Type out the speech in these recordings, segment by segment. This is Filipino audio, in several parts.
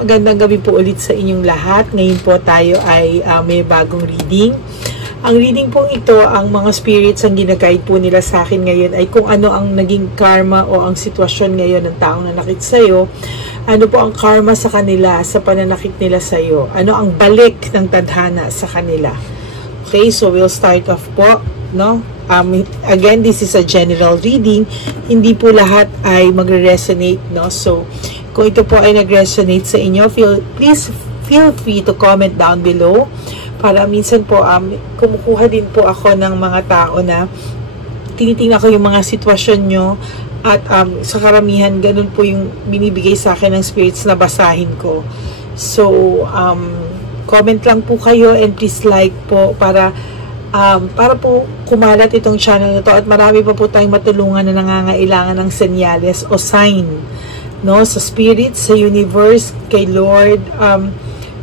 Magandang gabi po ulit sa inyong lahat. Ngayon po tayo ay may bagong reading. Ang reading po ito, ang mga spirits ang ginaguide po nila sa akin ngayon ay kung ano ang naging karma o ang sitwasyon ngayon ng taong nanakit sa iyo. Ano po ang karma sa kanila sa pananakit nila sa iyo? Ano ang balik ng tadhana sa kanila? Okay, so we'll start off po, no? Again, this is a general reading. Hindi po lahat ay magre-resonate, no? So, kung ito po ay nag-resonate sa inyo, please feel free to comment down below. Para minsan po, kumukuha din po ako ng mga tao na tinitingnan ko yung mga sitwasyon nyo at sa karamihan, ganun po yung binibigay sa akin ng spirits na basahin ko. So, comment lang po kayo and please like po para po kumalat itong channel na to at marami pa po tayong matulungan na nangangailangan ng senyales o sign, no, sa spirit, sa universe, kay Lord,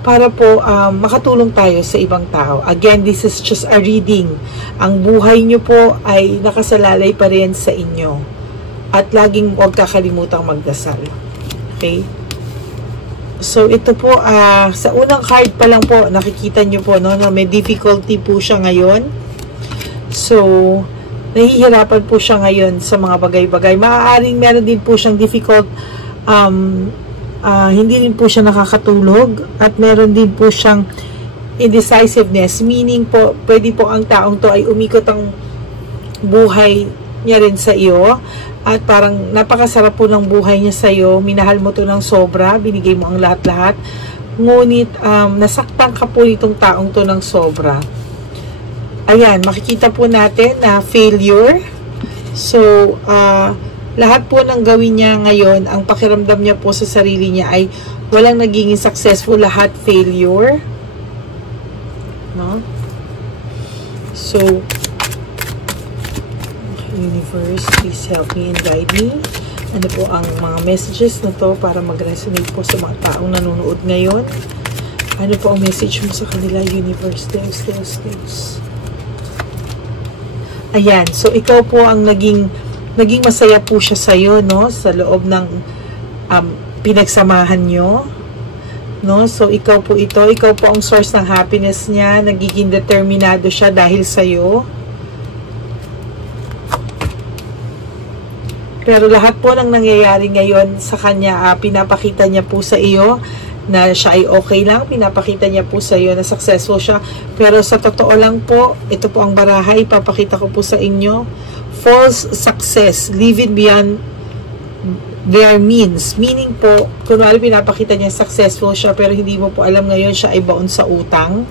para po makatulong tayo sa ibang tao. Again, this is just a reading. Ang buhay nyo po ay nakasalalay pa rin sa inyo at laging huwag kakalimutang magdasal. Okay? So, ito po, sa unang card pa lang po, nakikita nyo po, no, na may difficulty po siya ngayon. So, nahihirapan po siya ngayon sa mga bagay-bagay. Maaaring meron din po siyang difficult, hindi rin po siya nakakatulog, at meron din po siyang indecisiveness. Meaning po, pwede po ang taong to ay umikot ang buhay niya rin sa iyo. At parang napakasarap po ng buhay niya sa iyo, minahal mo to ng sobra, binigay mo ang lahat-lahat. Ngunit nasaktan ka po itong taong to ng sobra. Ayan, makikita po natin na failure. So, lahat po ng gawin niya ngayon, ang pakiramdam niya po sa sarili niya ay walang naging successful, lahat failure. No? So, universe, please help me and guide me. Ano po ang mga messages na to para mag-resonate po sa mga taong nanonood ngayon? Ano po ang message mo sa kanila, universe? Deus. Ayan, so ikaw po ang naging masaya po siya sa'yo, no? Sa loob ng pinagsamahan nyo, no? So ikaw po ang source ng happiness niya, nagiging determinado siya dahil sa'yo. Pero lahat po ng nangyayari ngayon sa kanya, pinapakita niya po sa iyo na siya ay okay lang, pinapakita niya po sa iyo na successful siya. Pero sa totoo lang po, ito po ang baraha, ipapakita ko po sa inyo, false success, living beyond their means. Meaning po, kunwari pinapakita niya successful siya, pero hindi mo po alam ngayon siya ay baon sa utang.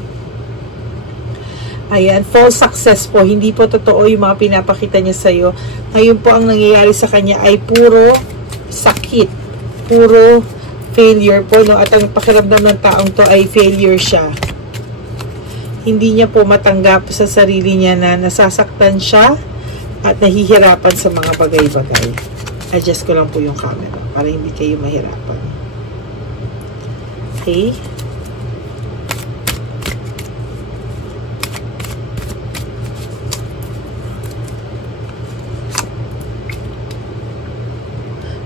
Ayan, false success po. Hindi po totoo yung mga pinapakita niya sa iyo. Ngayon po ang nangyayari sa kanya ay puro sakit, puro failure po, no? At ang pakiramdam ng taong to ay failure siya. Hindi niya po matanggap sa sarili niya na nasasaktan siya at nahihirapan sa mga bagay-bagay. Adjust ko lang po yung camera para hindi kayo mahirapan. Okay?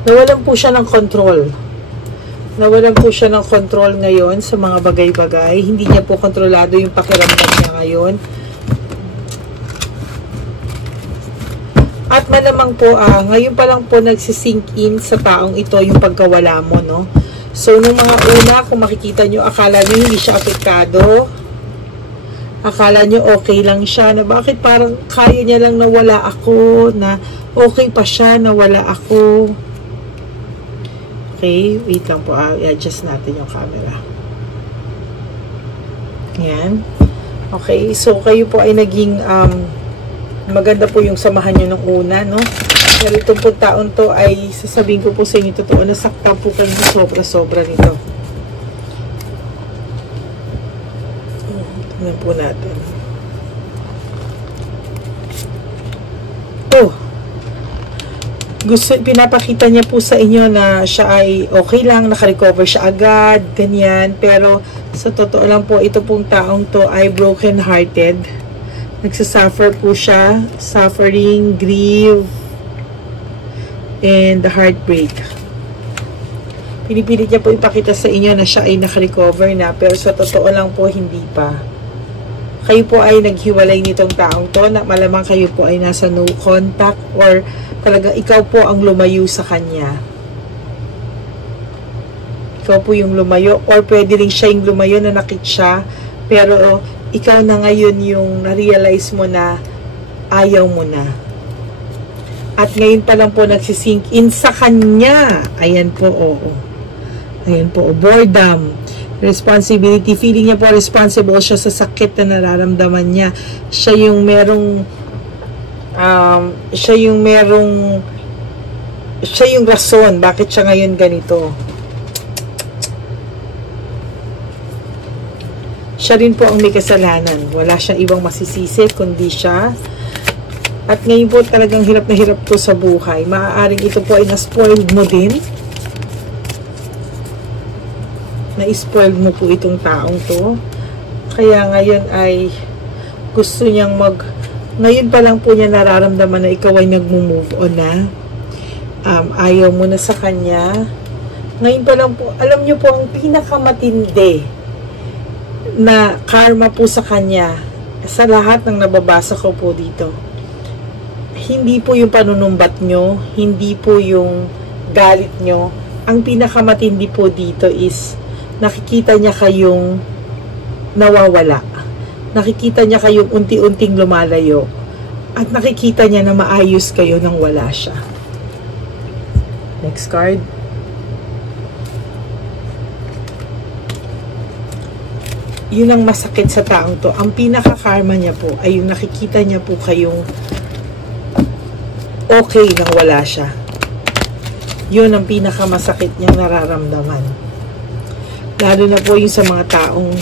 Nawalan po siya ng control. Nawalan po siya ng control ngayon sa mga bagay-bagay. Hindi niya po kontrolado yung pakiramdam niya ngayon. At malamang po, ngayon pa lang po nagsisink in sa taong ito yung pagkawala mo, no? So, nung mga una, kung makikita nyo, akala nyo hindi siya apektado. Akala nyo okay lang siya, na bakit parang kaya niya lang na wala ako, na okay pa siya na wala ako. Okay, wait lang po, i-adjust natin yung camera. Yan. Okay, so kayo po ay naging maganda po yung samahan nyo nung una, no? Pero itong po taon to ay sasabihin ko po sa inyo totoo, nasaktan po kayo sobra-sobra nito. Tingnan po natin. Oh! Pinapakita niya po sa inyo na siya ay okay lang, nakarecover siya agad, ganyan. Pero sa totoo lang po, ito pong taong to ay broken hearted. Nagsasuffer po siya, suffering, grief, and heartbreak. Pinipilit niya po ipakita sa inyo na siya ay nakarecover na, pero sa totoo lang po, hindi pa. Kayo po ay naghiwalay nitong taong to, na malamang kayo po ay nasa no contact, or talaga ikaw po ang lumayo sa kanya. Ikaw po yung lumayo, or pwede rin siya yung lumayo na nakit siya, pero ikaw na ngayon yung na-realize mo na ayaw mo na. At ngayon pa lang po nagsisink in sa kanya. Ayan po, oo. Ayan po, boredom, responsibility, feeling niya po responsible siya sa sakit na nararamdaman niya. Siya yung merong rason bakit siya ngayon ganito. Siya rin po ang may kasalanan. Wala siyang ibang masisisi kundi siya. At ngayon po talagang hirap na hirap to sa buhay. Maaaring ito po ay na-spoiled mo din. Na-spoiled mo po itong taong to. Kaya ngayon ay gusto niyang ngayon pa lang po niya nararamdaman na ikaw ay nag-move on na. Ayaw mo na sa kanya. Ngayon pa lang po, alam niyo po ang pinakamatindi na karma po sa kanya sa lahat ng nababasa ko po dito. Hindi po yung panunumbat nyo, hindi po yung galit nyo. Ang pinakamatindi po dito is nakikita niya kayong nawawala. Nakikita niya kayong unti-unting lumalayo. At nakikita niya na maayos kayo nang wala siya. Next card. Yun ang masakit sa taong to. Ang pinaka-karma niya po ay yung nakikita niya po kayong okay nang wala siya. Yun ang pinaka-masakit niyang nararamdaman. Lalo na po yung sa mga taong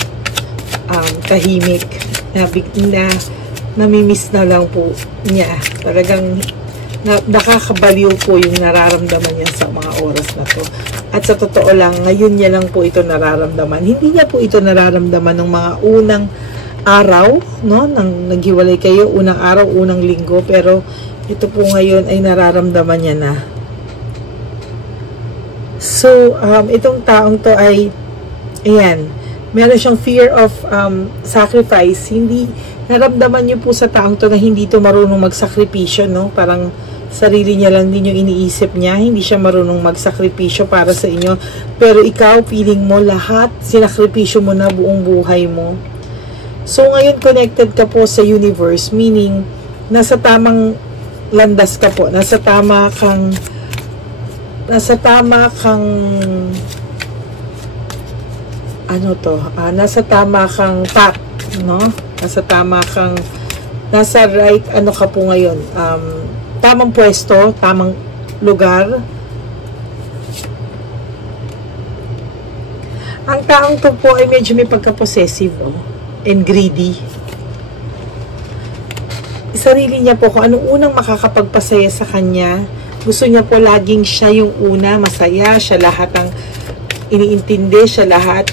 tahimik na namimiss na lang po niya. Talagang nakakabaliw po yung nararamdaman niya sa mga oras na to. At sa totoo lang, ngayon niya lang po ito nararamdaman. Hindi niya po ito nararamdaman ng mga unang araw, no? Nang naghiwalay kayo, unang araw, unang linggo. Pero ito po ngayon ay nararamdaman niya na. So, itong taong to ay ayan, meron siyang fear of sacrifice. Hindi, naramdaman niyo po sa taong to na hindi to marunong magsakripisyo, no? Parang sarili niya lang din yung iniisip niya. Hindi siya marunong magsakripisyo para sa inyo. Pero ikaw, feeling mo, lahat sinakripisyo mo na buong buhay mo. So, ngayon connected ka po sa universe. Meaning, nasa tamang landas ka po. Nasa tama kang nasa tama kang path, no? Nasa right, ka po ngayon, tamang pwesto, tamang lugar. Ang taong to po ay medyo may pagka-possessive, and greedy. Sarili niya po, kung anong unang makakapagpasaya sa kanya, gusto niya po laging siya yung una, masaya, siya lahat ang iniintindi, siya lahat.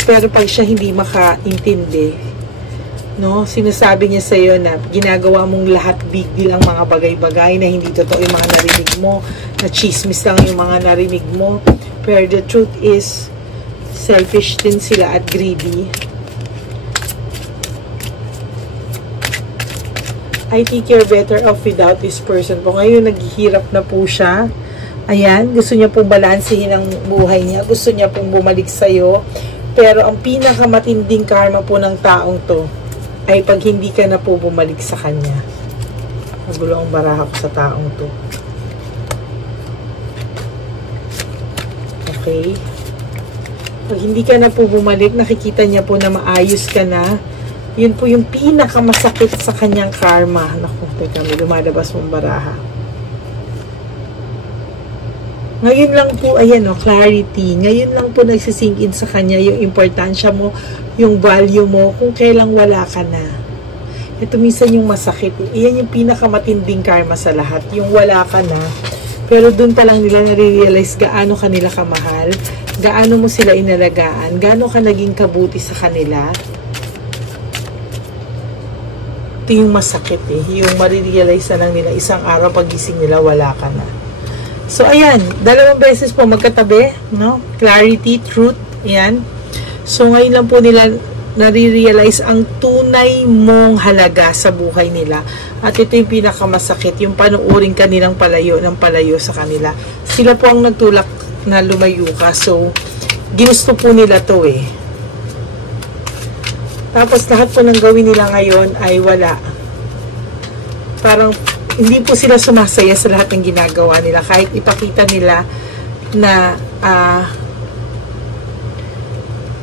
Pero pag siya hindi makaintindi, no, sinasabi niya sa iyo na ginagawa mong lahat big deal ang mga bagay-bagay na hindi totoo yung mga narinig mo, na chismis lang yung mga narinig mo. Pero the truth is, selfish din sila at greedy. I think you're better off without this person po. Ngayon, naghihirap na po siya. Ayan, gusto niya pong balansehin ang buhay niya. Gusto niya pong bumalik sa'yo. Pero ang pinakamatinding karma po ng taong to ay pag hindi ka na po bumalik sa kanya. Nagulo ang baraha ko sa taong to. Okay. Pag hindi ka na po bumalik, nakikita niya po na maayos ka na. Yun po yung pinakamasakit sa kanyang karma. Naku, teka, may lumalabas mong baraha. Ngayon lang po, ayan clarity. Ngayon lang po nagsisink in sa kanya yung importansya mo, yung value mo, kung kailang wala ka na. Ito minsan yung masakit. Iyan yung pinakamatinding karma sa lahat. Yung wala ka na. Pero dun pa lang nila nare-realize gaano kanila kamahal, gaano mo sila inalagaan, gaano ka naging kabuti sa kanila. Ito yung masakit yung marirealize na lang nila isang araw pagising nila wala ka na. So, ayan, dalawang beses po magkatabi, no? Clarity, truth, ayan. So, ngayon lang po nila nare-realize ang tunay mong halaga sa buhay nila. At ito yung pinakamasakit, yung panuuring kanilang palayo ng palayo sa kanila. Sila po ang nagtulak na lumayo ka. So, ginusto po nila to eh. Tapos, lahat po ng gawin nila ngayon ay wala. Parang, hindi po sila sumasaya sa lahat ng ginagawa nila. Kahit ipakita nila na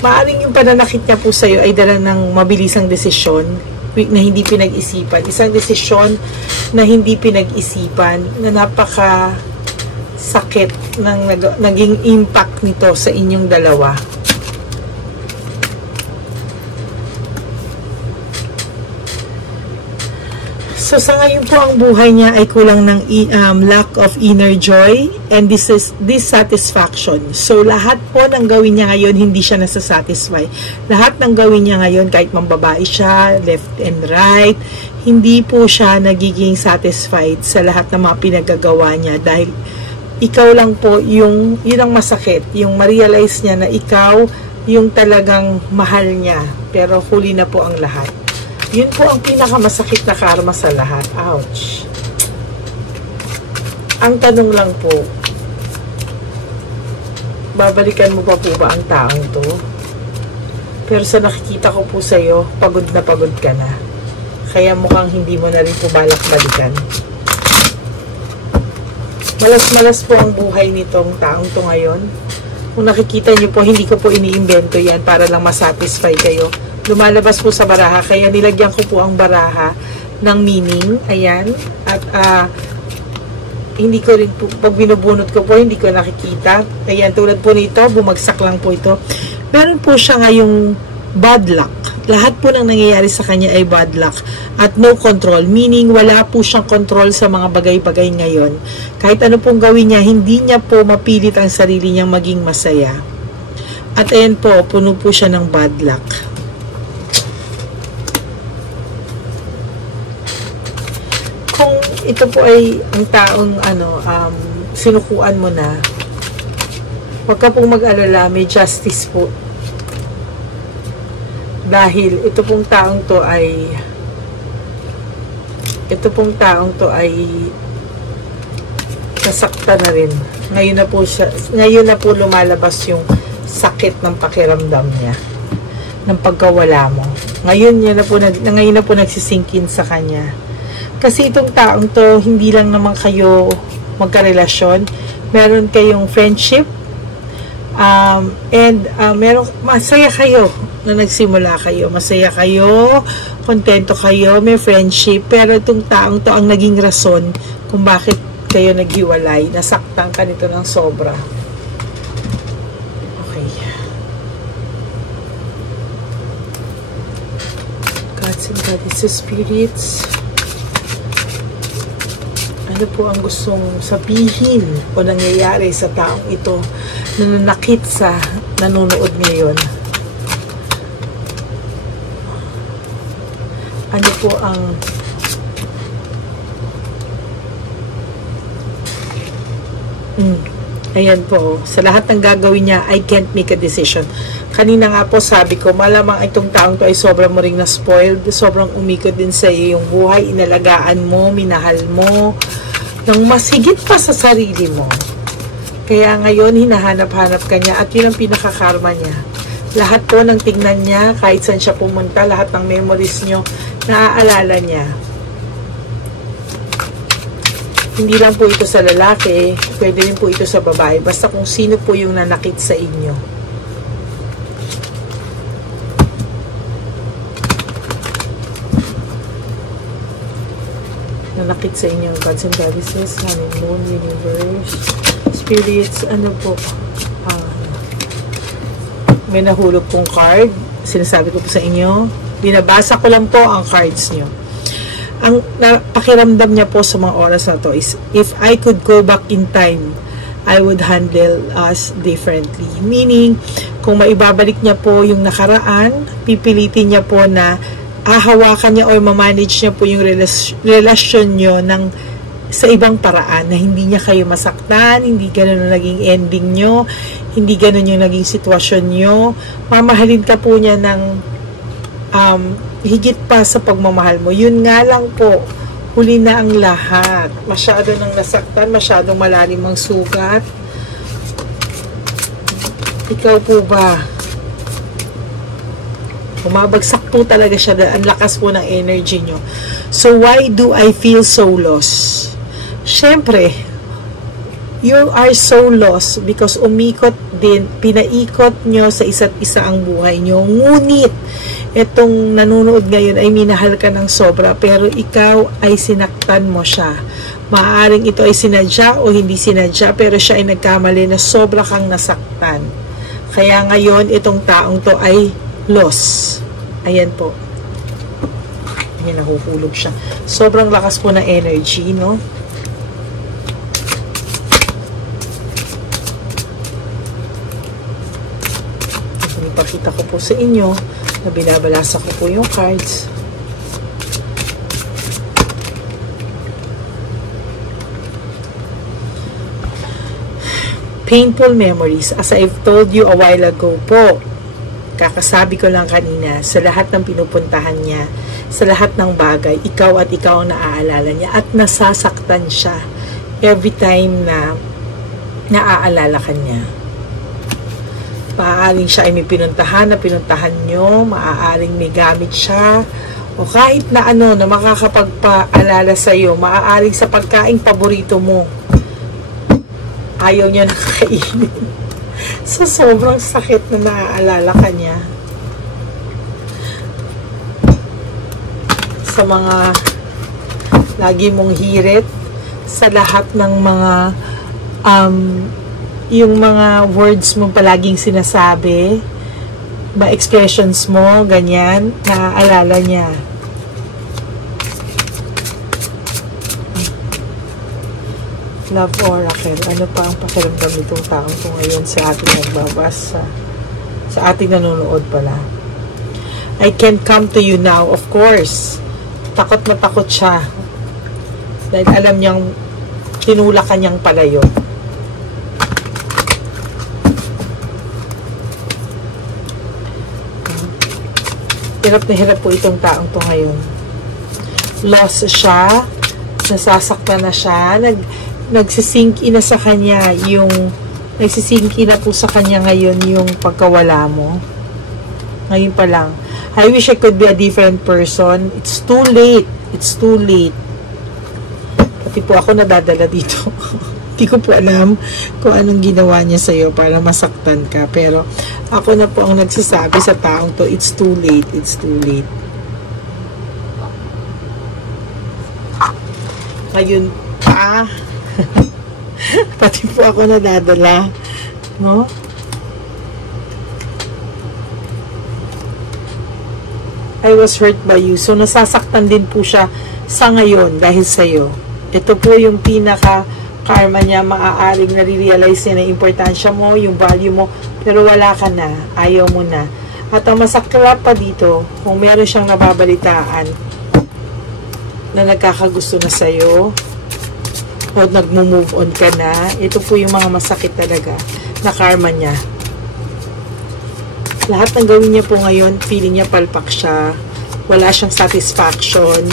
maaring yung pananakit niya po sa'yo ay dala ng mabilisang desisyon na hindi pinag-isipan. Isang desisyon na hindi pinag-isipan na napaka sakit ng naging impact nito sa inyong dalawa. So, sa ngayon po, ang buhay niya ay kulang ng lack of inner joy and dissatisfaction. So, lahat po ng gawin niya ngayon, hindi siya nasasatisfy. Lahat ng gawin niya ngayon, kahit mambabae siya, left and right, hindi po siya nagiging satisfied sa lahat ng mga pinagagawa niya dahil ikaw lang po yun ang masakit. Yung ma-realize niya na ikaw yung talagang mahal niya. Pero huli na po ang lahat. Yun po ang pinakamasakit na karma sa lahat. Ouch. Ang tanong lang po, babalikan mo pa po ba ang taong to? Pero sa nakikita ko po sa'yo, pagod na pagod ka na. Kaya mukhang hindi mo na rin po balak balikan. Malas-malas po ang buhay nitong taong to ngayon. Kung nakikita niyo po, hindi ko po iniimbento yan para lang masatisfy kayo. Lumalabas po sa baraha, kaya nilagyan ko po ang baraha ng meaning, ayan, at hindi ko rin po, pag binubunot ko po, hindi ko nakikita, ayan, tulad po nito, bumagsak lang po ito. Meron po siya ngayong bad luck, lahat po ng nangyayari sa kanya ay bad luck, at no control, meaning wala po siyang control sa mga bagay-bagay ngayon. Kahit ano pong gawin niya, hindi niya po mapilit ang sarili niyang maging masaya. At ayan po, puno po siya ng bad luck. Ito po ay ang taong sinukuan mo na, huwag ka pong mag-alala, may justice po. Dahil ito pong taong to ay nasakta na rin. Ngayon na po lumalabas yung sakit ng pakiramdam niya, ng pagkawala mo. Ngayon na po nagsisingkin sa kanya. Kasi itong taong to, hindi lang naman kayo magkarelasyon. Meron kayong friendship. Masaya kayo na nagsimula kayo. Masaya kayo, kontento kayo, may friendship. Pero itong taong to ang naging rason kung bakit kayo naghiwalay. Nasaktan ka nito ng sobra. Okay. Gods and Goddesses, Spirits, ano po ang gustong sabihin o nangyayari sa taong ito na nanakit sa nanonood ngayon? Ano po ang ayan po, sa lahat ng gagawin niya, I can't make a decision. Kanina nga po sabi ko, malamang itong taong to ay sobrang mo ring na-spoiled, sobrang umikot din sa iyo yung buhay, inalagaan mo, minahal mo, ng mas higit pa sa sarili mo. Kaya ngayon, hinahanap-hanap ka niya at yun ang pinakakarma niya. Lahat po ng tingnan niya, kahit saan siya pumunta, lahat ng memories niyo, naaalala niya. Hindi lang po ito sa lalaki, pwede rin po ito sa babae. Basta kung sino po yung nanakit sa inyo. Nanakit sa inyo, Gods and Goddesses, Honeymoon, Universe, Spirits, ano po, may nahulog pong card, sinasabi ko po sa inyo, binabasa ko lang po ang cards nyo. Ang pakiramdam niya po sa mga oras na to is, if I could go back in time, I would handle us differently. Meaning, kung maibabalik niya po yung nakaraan, pipilitin niya po na hahawakan niya or mamanage niya po yung relasyon nyo ng sa ibang paraan na hindi niya kayo masaktan, hindi ganun ang naging ending nyo, hindi ganun yung naging sitwasyon nyo. Mamahalin ka po niya ng higit pa sa pagmamahal mo. Yun nga lang po, huli na ang lahat. Masyado nang nasaktan, masyadong malalim ang sugat. Ikaw po ba? Bumabagsak po talaga siya. Ang lakas po ng energy nyo. So, why do I feel so lost? Siyempre, you are so lost because umikot din, pinaikot nyo sa isa't isa ang buhay nyo. Ngunit, itong nanonood ngayon ay minahal ka ng sobra, pero ikaw ay sinaktan mo siya. Maaaring ito ay sinadya o hindi sinadya, pero siya ay nagkamali na sobra kang nasaktan. Kaya ngayon, itong taong to ay lost. Ayan po. Ayan, nahuhulog siya. Sobrang lakas po ng energy, no? Ipakita ko po sa inyo na binabalasa ko po yung cards. Painful memories. As I've told you a while ago po, kakasabi ko lang kanina, sa lahat ng pinupuntahan niya, sa lahat ng bagay, ikaw at ikaw ang naaalala niya at nasasaktan siya every time na naaalala ka niya. Maaaring siya ay may pinuntahan na pinuntahan nyo, maaaring may gamit siya, o kahit na ano na makakapagpaalala sa iyo, maaaring sa pagkaing paborito mo, ayaw niya nakakainin. So, sobrang sakit na naaalala ka niya. Sa mga lagi mong hirit, sa lahat ng mga yung mga words mo palaging sinasabi, ba expressions mo, ganyan, naaalala niya. Love Oracle. Ano pa ang pakiramdam nitong taong ito ngayon sa ating nagbabasa? Sa ating nanonood pala. I can't come to you now. Of course. Takot na takot siya. Dahil alam niyang tinulak ka niyang palayo. Hirap na hirap po itong taong to ngayon. Lost siya. Nasasaktan na siya. Nagsisink in na sa kanya yung nagsisink in na po sa kanya ngayon yung pagkawala mo. Ngayon pa lang. I wish I could be a different person. It's too late. It's too late. Pati po ako nadadala dito. Hindi ko po alam kung anong ginawa niya sa'yo para masaktan ka. Pero ako na po ang nagsasabi sa taong to, it's too late. It's too late. Ngayon pa, pati po ako nadadala, no? I was hurt by you. So, nasasaktan din po siya sa ngayon dahil sa'yo. Ito po yung pinaka-karma niya. Maaaring nare-realize niya na importansya mo, yung value mo, pero wala ka na. Ayaw mo na. At ang masakla pa dito, kung meron siyang nababalitaan na nagkakagusto na sa'yo, o nagmo-move on ka na, ito po yung mga masakit talaga na karma niya. Lahat ng gawin niya po ngayon, feeling niya palpak siya, wala siyang satisfaction.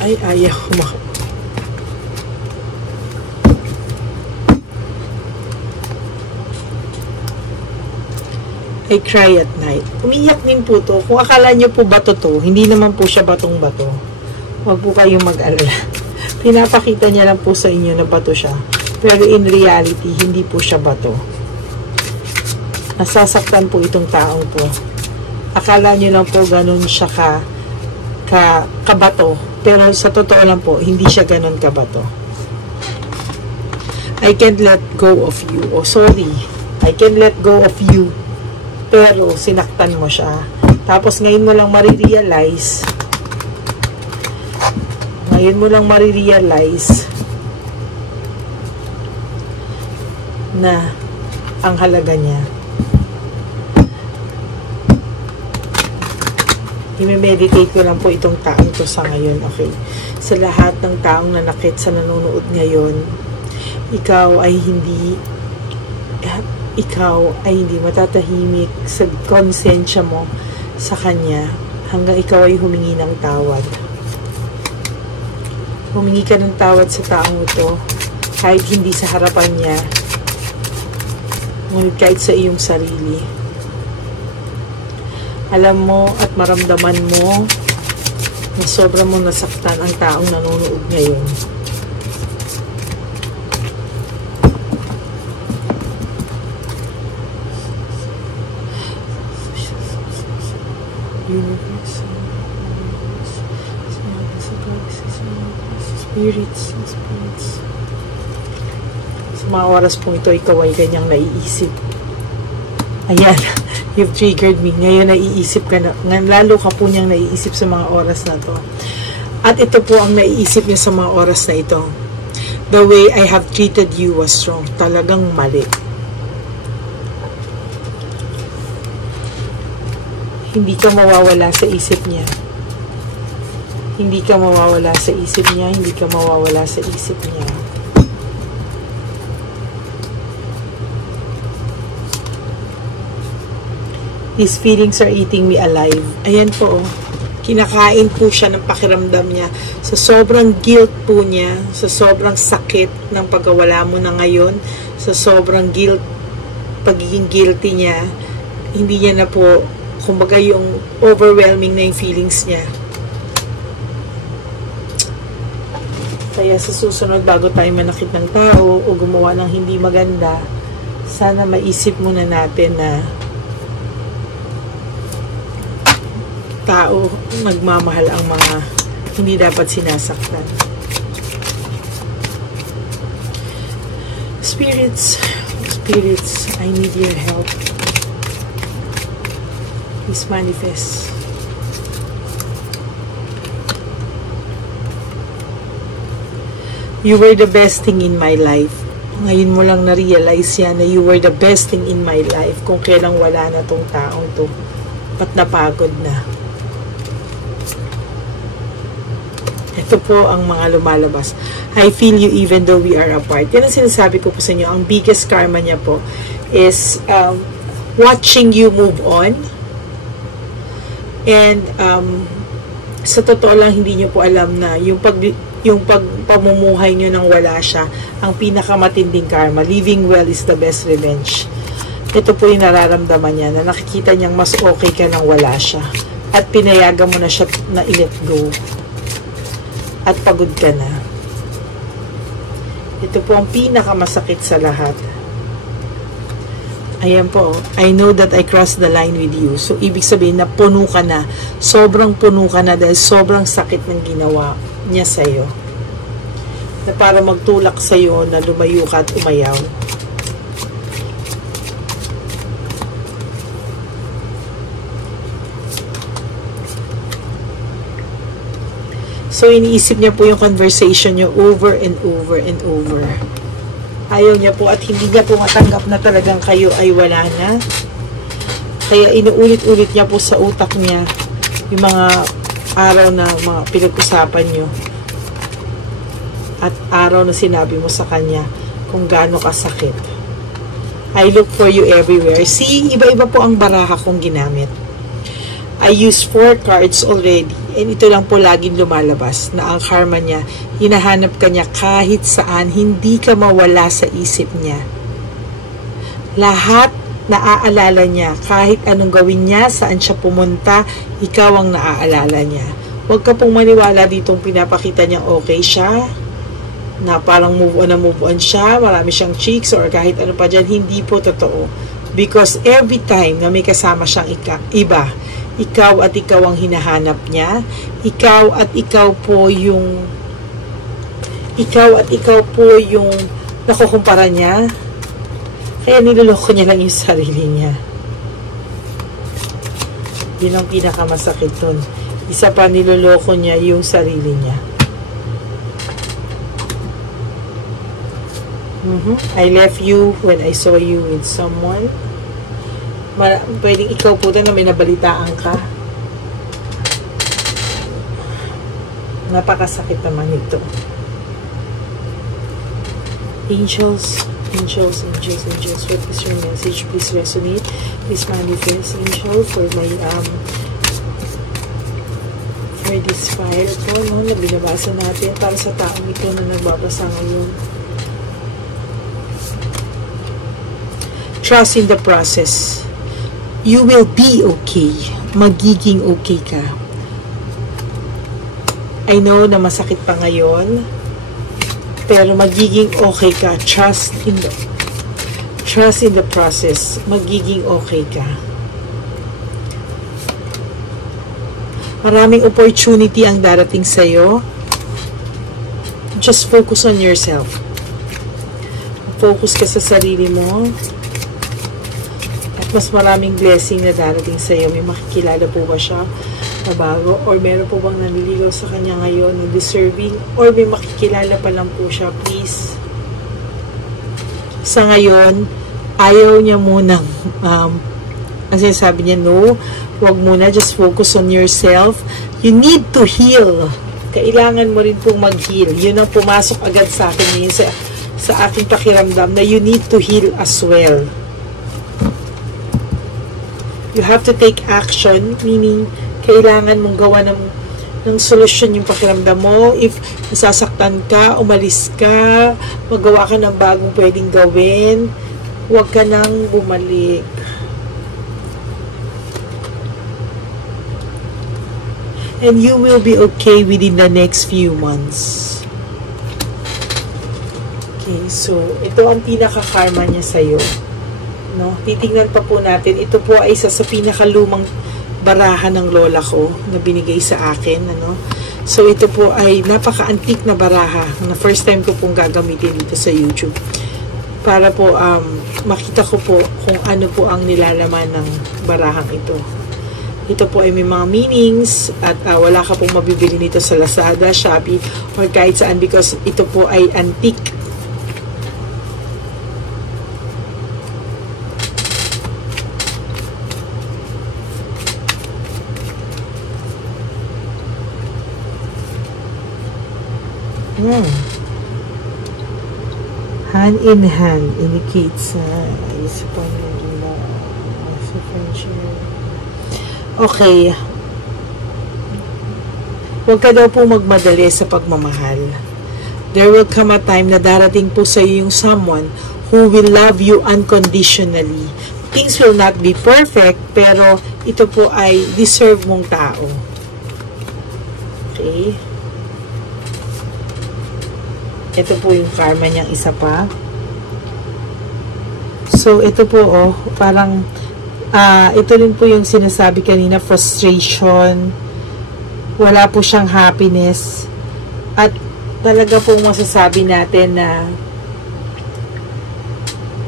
Ay, ayaw mo. I cry at night. Umiyak din po to. Kung akala niyo po bato to, hindi naman po siya batong-bato. Huwag po kayong mag-alala. Pinapakita niya lang po sa inyo na bato siya. Pero in reality, hindi po siya bato. Nasasaktan po itong taong po. Akala niyo lang po ganun siya kabato. Pero sa totoo lang po, hindi siya ganun kabato. I can't let go of you. Oh, sorry. I can't let go of you. Pero sinaktan mo siya. Tapos ngayon mo lang marirealize na ang halaga niya. I-meditate ko lang po itong taong ito sa ngayon, okay? Sa lahat ng taong nanakit sa nanonood ngayon, ikaw ay hindi matatahimik sa konsensya mo sa kanya hanggang ikaw ay humingi ng tawad. Humingi ka ng tawad sa taong ito kahit hindi sa harapan niya, ngunit kahit sa iyong sarili. Alam mo at maramdaman mo na sobrang mo nasaktan ang taong nanonood ngayon. Spirits. Sa mga oras po ito, ikaw ay ganyang naiisip. Ayan, you've triggered me. Ngayon naiisip ka na, lalo ka po niyang naiisip sa mga oras na to. At ito po ang naiisip niya sa mga oras na ito. The way I have treated you was wrong. Talagang mali. Hindi ka mawawala sa isip niya. Hindi ka mawawala sa isip niya. Hindi ka mawawala sa isip niya. His feelings are eating me alive. Ayan po, oh. Kinakain po siya ng pakiramdam niya. Sa sobrang guilt po niya, sa sobrang sakit ng pagkawala mo na ngayon, sa sobrang guilt, pagiging guilty niya, hindi niya na po, kumbaga yung overwhelming na yung feelings niya. Kaya sa susunod, bago tayo manakit ng tao o gumawa ng hindi maganda, sana maisip muna natin na tao, nagmamahal ang mga hindi dapat sinasaktan. Spirits, I need your help. Please manifest. You were the best thing in my life. Ngayon mo lang na-realize yan na you were the best thing in my life kung kailang wala na tong taong to. At napagod na. Ito po ang mga lumalabas. I feel you even though we are apart. Yan ang sinasabi ko po sa inyo. Ang biggest karma niya po is watching you move on. And sa totoo lang, hindi nyo po alam na yung pagpamumuhay nyo nang wala siya, ang pinakamatinding karma. Living well is the best revenge. Ito po yung nararamdaman niya, na nakikita niyang mas okay ka nang wala siya. At pinayagan mo na siya na i-let go. At pagod ka na. Ito po ang pinakamasakit sa lahat. Ayan po. I know that I crossed the line with you. So, ibig sabihin na puno ka na. Sobrang puno ka na dahil sobrang sakit ng ginawa niya sa'yo. Na para magtulak sa'yo na lumayo ka at umayaw. So, iniisip niya po yung conversation niyo over and over and over. Ayaw niya po at hindi niya po matanggap na talagang kayo ay wala na. Kaya inuulit-ulit niya po sa utak niya yung mga araw na mga pinag-usapan niyo. At araw na sinabi mo sa kanya kung gaano kasakit. I look for you everywhere. See, iba-iba po ang baraha kong ginamit. I used 4 cards already. And ito lang po laging lumalabas na ang karma niya, hinahanap ka niya kahit saan, hindi ka mawala sa isip niya. Lahat naaalala niya, kahit anong gawin niya, saan siya pumunta, ikaw ang naaalala niya. Huwag ka pong maniwala ditong pinapakita niya okay siya, na parang move on siya, marami siyang chicks, or kahit ano pa dyan, hindi po totoo. Because every time na may kasama siyang iba, ikaw at ikaw ang hinahanap niya. Ikaw at ikaw po yung nakukumpara niya. Kaya niloloko niya lang yung sarili niya. Yun ang pinakamasakit dun. Isa pa, niloloko niya yung sarili niya. I left you when I saw you with someone. Pwedeng ikaw po na may nabalitaan ka. Napakasakit naman ito. Angels, angels, angels, angels, what is your message? Please resonate, please manifest, angel, for my for this file po, no, na binabasa natin para sa taong ito na nagbabasa ngayon. Trust in the process. You will be okay. Magiging okay ka. I know na masakit pa ngayon, pero magiging okay ka. Trust in the process. Magiging okay ka. Maraming opportunity ang darating sa'yo. Just focus on yourself. Focus ka sa sarili mo. At mas maraming blessing na darating sa'yo. May makikilala po ba siya na bago? Or meron po bang naniligaw sa kanya ngayon na deserving? Or may makikilala pa lang po siya? Please. Sa ngayon, ayaw niya munang kasi sabi niya, no, huwag muna, just focus on yourself. You need to heal. Kailangan mo rin pong mag-heal. Yun ang pumasok agad sa akin ngayon, sa aking pakiramdam, na you need to heal as well. You have to take action, meaning kailangan mong gawa ng solusyon yung pakiramdam mo. If nasasaktan ka, umalis ka, magawa ka ng bagong pwedeng gawin, huwag ka nang bumalik. And you will be okay within the next few months. Okay, so ito ang pinaka-karma niya sa'yo. No? Titingnan pa po natin. Ito po ay isa sa pinakalumang baraha ng lola ko na binigay sa akin. Ano? So ito po ay napaka-antique na baraha na first time ko pong gagamitin dito sa YouTube. Para po makita ko po kung ano po ang nilalaman ng barahang ito. Ito po ay may mga meanings at wala ka pong mabibili nito sa Lazada, Shopee, or kahit saan because ito po ay antique. Hand in hand indicates okay. Huwag ka daw po magmadali sa pagmamahal. There will come a time na darating po sa iyo yung someone who will love you unconditionally. Things will not be perfect, pero ito po ay deserve mong tao. Okay? Ito po yung karma niyang isa pa. So, ito po, parang, ito rin po yung sinasabi kanina, frustration, wala po siyang happiness, at talaga pong masasabi natin na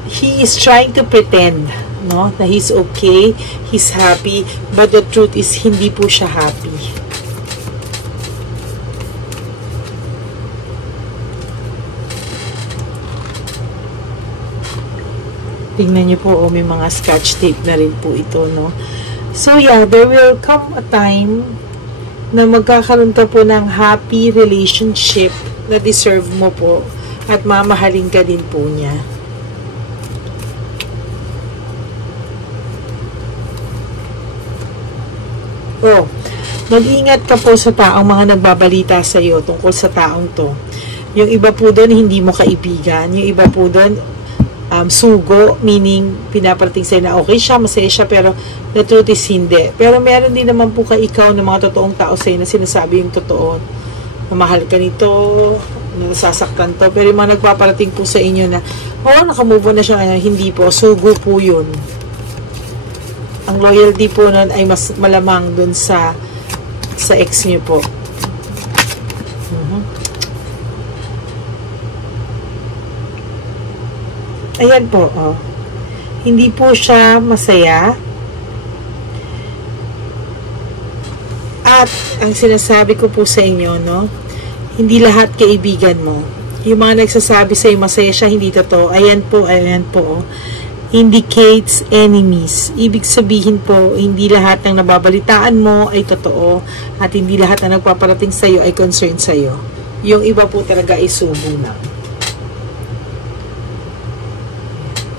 he is trying to pretend, no, na he's okay, he's happy, but the truth is, hindi po siya happy. Tingnan niyo po, may mga scotch tape na rin po ito, no? So, yeah, there will come a time na magkakaroon ka po ng happy relationship na deserve mo po at mamahalin ka din po niya. Oh, mag-ingat ka po sa taong mga nagbabalita sa iyo tungkol sa taong to. Yung iba po doon, hindi mo kaibigan. Yung iba po doon, sugo, meaning pinaparating sa'yo na okay siya, masaya siya, pero the truth is hindi. Pero meron din naman po ikaw ng mga totoong tao sa'yo na sinasabi yung totoo, na mahal ka nito, na nasasaktan to, pero yung mga nagpaparating po sa inyo na nakamove on na siya, hindi po, sugo po yun. Ang loyalty po nun ay mas malamang dun sa ex niyo po. Ayan po, hindi po siya masaya. At, ang sinasabi ko po sa inyo, no, hindi lahat kaibigan mo. Yung mga nagsasabi sa'yo masaya siya, hindi totoo. Ayan po, indicates enemies. Ibig sabihin po, hindi lahat ng nababalitaan mo ay totoo at hindi lahat na nagpaparating sa iyo ay concerned sa iyo. Yung iba po talaga ay subo lang.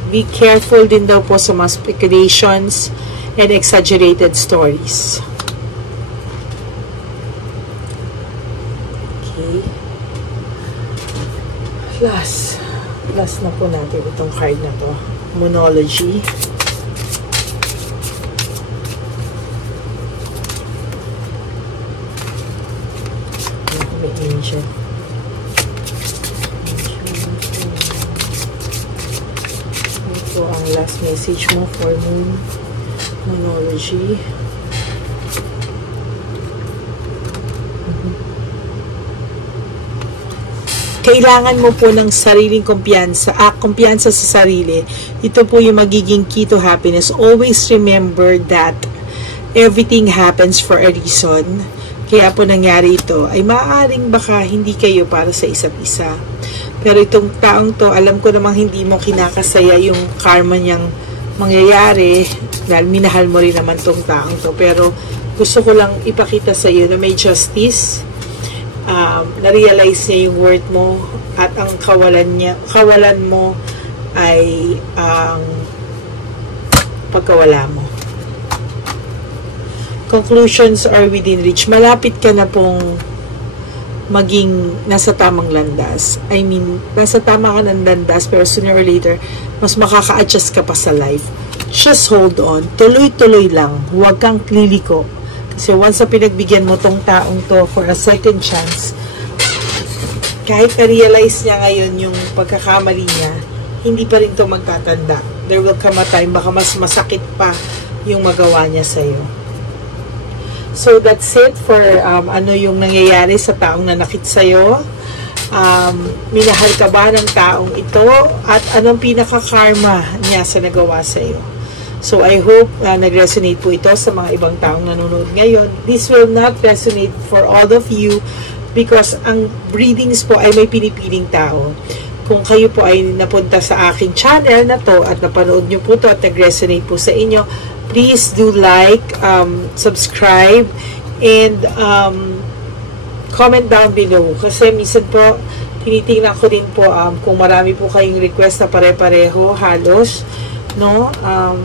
Be careful din daw po sa mga speculations and exaggerated stories. Okay. Last na po natin itong card na to. Moonology. May angel. Ito ang last message mo for Moonology. Kailangan mo po ng sariling kumpiyansa, kumpiyansa sa sarili. Ito po yung magiging key to happiness. Always remember that everything happens for a reason. Kaya po nangyari ito, ay maaaring baka hindi kayo para sa isa't isa. Pero itong taong to, alam ko namang hindi mo kinakasaya yung karma niyang mangyayari dahil minahal mo rin naman tong taong to. Pero gusto ko lang ipakita sa iyo na may justice. Na-realize niya yung worth mo at ang kawalan mo ay ang pagkawala mo. Conclusions are within reach. Malapit ka na pong maging nasa tamang landas. I mean, nasa tama ka ng landas pero sooner or later, mas makaka-adjust ka pa sa life. Just hold on. Tuloy-tuloy lang. Huwag kang liliko. Kasi once na pinagbigyan mo tong taong to for a second chance, kahit na-realize niya ngayon yung pagkakamali niya, hindi pa rin to magtatanda. There will come a time, baka mas masakit pa yung magawa niya sa'yo. So, that's it for ano yung nangyayari sa taong nanakit sa'yo. Minahal ka ba ng taong ito? At anong pinaka-karma niya sa nagawa sa'yo? So, I hope nag-resonate po ito sa mga ibang taong nanonood ngayon. This will not resonate for all of you because ang readings po ay may pinipiling tao. Kung kayo po ay napunta sa aking channel na to at napanood nyo po to at nag-resonate po sa inyo, please do like, subscribe, and comment down below. Kasi minsan po, tinitingnan ko din po kung marami po kayong request na pare-pareho, halos. No,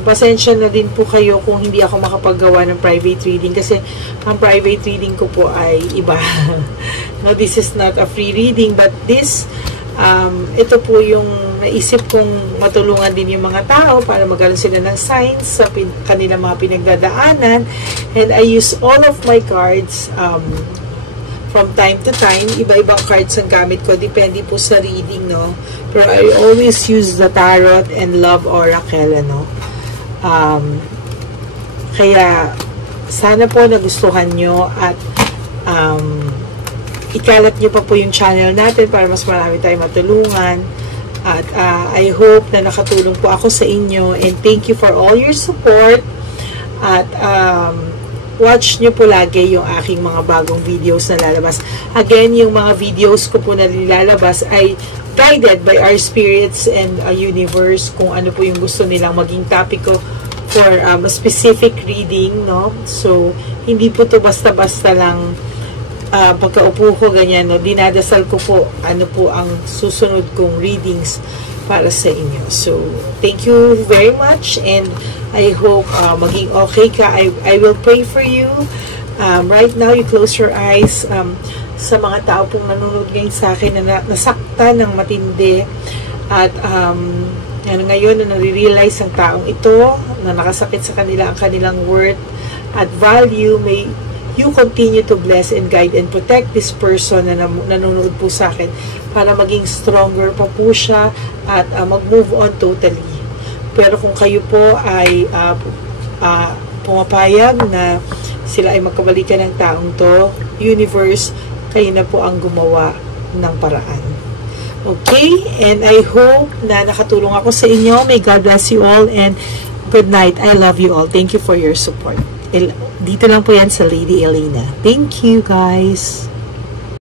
pasensya na din po kayo kung hindi ako makapaggawa ng private reading kasi ang private reading ko po ay iba. No, this is not a free reading but this ito po yung naisip kong matulungan din yung mga tao para magkaroon sila ng signs sa kanilang mga pinagdadaanan, and I use all of my cards from time to time. Iba-ibang cards ang gamit ko, depende po sa reading, no? Pero I always use the Tarot and Love Oracle, ano? Kaya, sana po nagustuhan nyo at ikalat nyo pa po yung channel natin para mas marami tayong matulungan. At I hope na nakatulong po ako sa inyo, and thank you for all your support. At watch nyo po lagi yung aking mga bagong videos na lalabas. Again, yung mga videos ko po na nilalabas ay guided by our spirits and universe, kung ano po yung gusto nilang maging topic ko for a specific reading, no? So, hindi po to basta-basta lang pagkaupo ko ganyan, no? Dinadasal ko po ano po ang susunod kong readings para sa inyo. So, thank you very much, and I hope maging okay ka. I will pray for you. Right now, you close your eyes. Sa mga tao pong nanonood ngayon sa akin na nasaktan ng matindi at ngayon na nare-realize ang taong ito na nakasakit sa kanila ang kanilang worth at value, may you continue to bless and guide and protect this person na nanonood po sa akin para maging stronger pa po siya at mag-move on totally. Pero kung kayo po ay pumapayag na sila ay magkabalikan ng taong to, universe, kayo na po ang gumawa ng paraan. Okay? And I hope na nakatulong ako sa inyo. May God bless you all and good night. I love you all. Thank you for your support. Dito lang po yan sa Lady Elena. Thank you, guys.